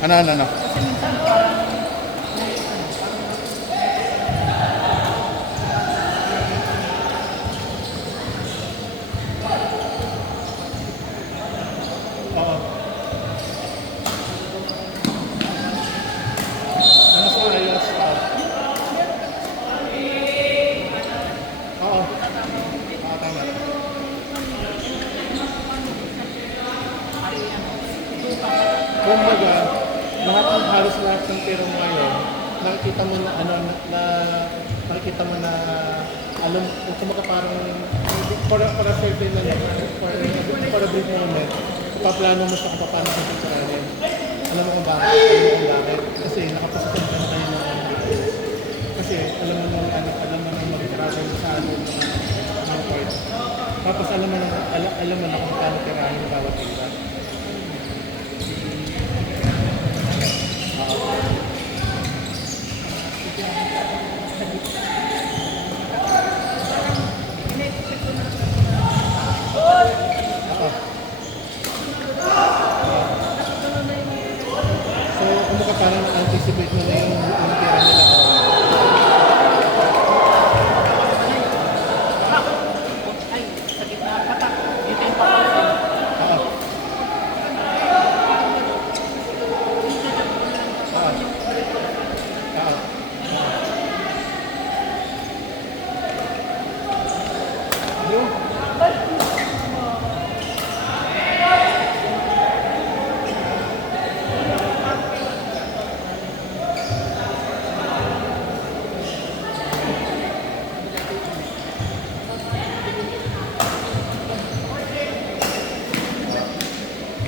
Ano? Kasi minsan parang Oo. Na mas maayos. Oo. Tama. Kumbaga, halos lahat ng pera mo ngayon, nakikita mo na nakikita mo na alam, kumbaga parang for a certain for a brief moment, paplano mo siya kung paano sa sasaranin. Alam mo kung bakit? Kasi nakapasok ka na kayo ng kasi alam mo nang mag-travel sa mga parts. Tapos alam mo na kung paano tirahin yung bawat isa. So, kumbaga parang na-anticipate mo na yung tira nila. ay, sa gitna patak. Dito yung patak. Oo.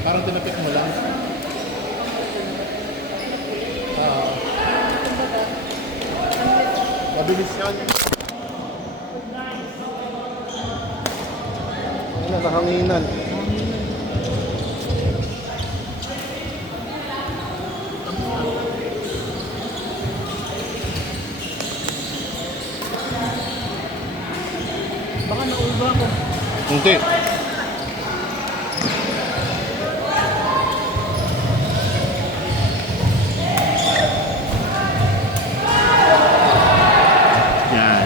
Parang tinapik mo lang. Mabilis yan. Ayun, nakahanginan. Baka naulba ako. Hindi. Yan.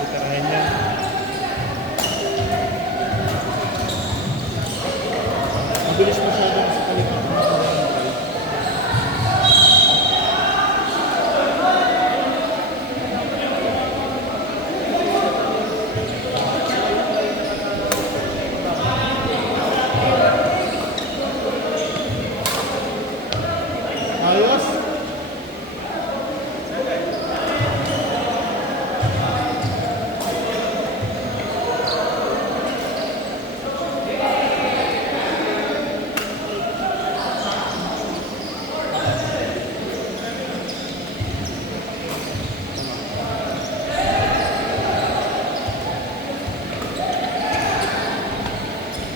Titirahin yan. Mabilis masyado sa kalimutan mo sa mga. Ayos?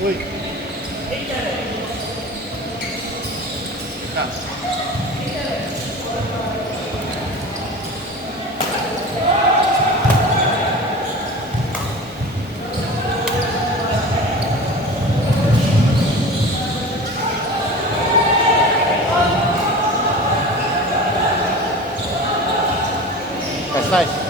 Uy. That's nice.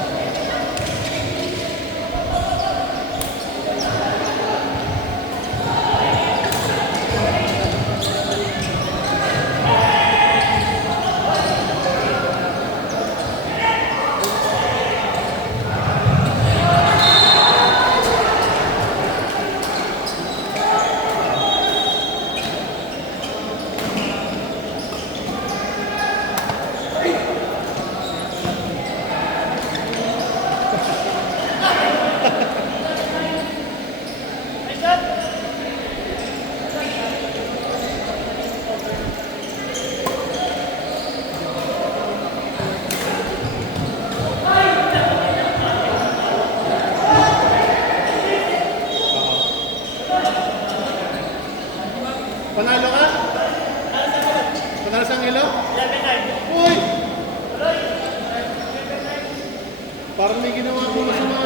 Taas ang ilo? Uy! Parang may ginawa ko masama.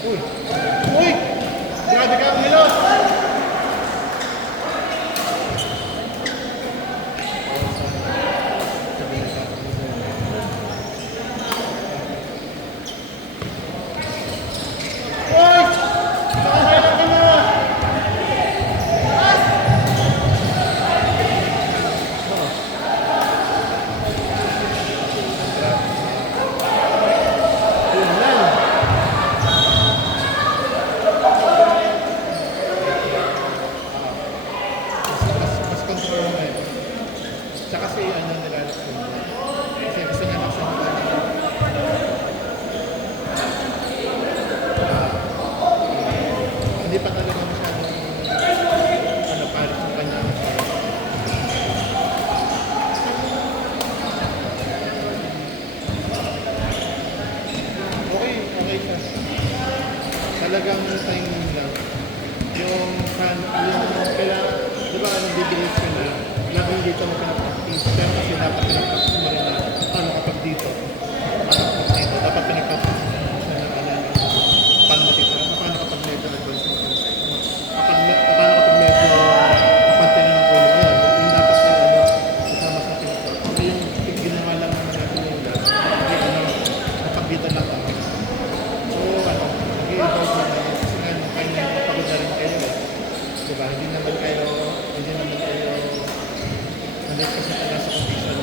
Uy! Uy! Grabe ka ang ilo! Uy! Nakahila ka na! Yun lang. Mas control mo eh. Tsaka si ano nilalak ko. Kasi gusto niya nakasama ka niya. Hindi pa talaga masyadong ano, paris ng kanya. Okay, okay siya. Talagang timing lang. Yung kailangan, di ba, nag-debate ka na, laging dito mo pinag-practice. Pero kasi dapat pinag-practice mo rin na, ano kapag dito, ano kapag dito. Dapat pinag-practice mo siya na, paano matitira, paano kapag medyo advance mo yung side. Paano kapag medyo kapante na ng ulo mo yan. Yung dapat kayo, kasama sa pinag-practice. Kasi yung ginawa lang naman natin yung last, kapag dito lang ako. So, nag-i-evolve na tayo. Kasi nga, nung time na napagod na rin kayo eh. Diba? Hindi naman kayo 100% na sa condition.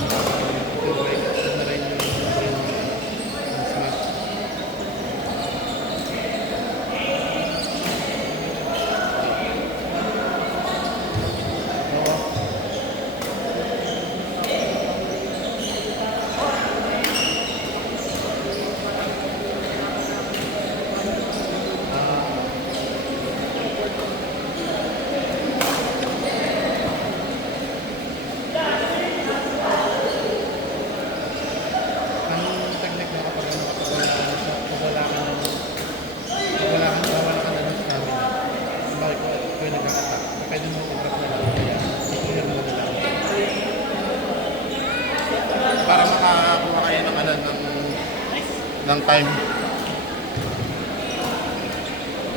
Ito na rin yung smash. Oo. Ang technique na kapag ano, kapag wala ka ng wala ka na ng stamina. Bakit ko yung nag-attack? Pwede mo i-drop na lang kaya i-clear mo na lang. Para makakuha kayo ng ano ng time.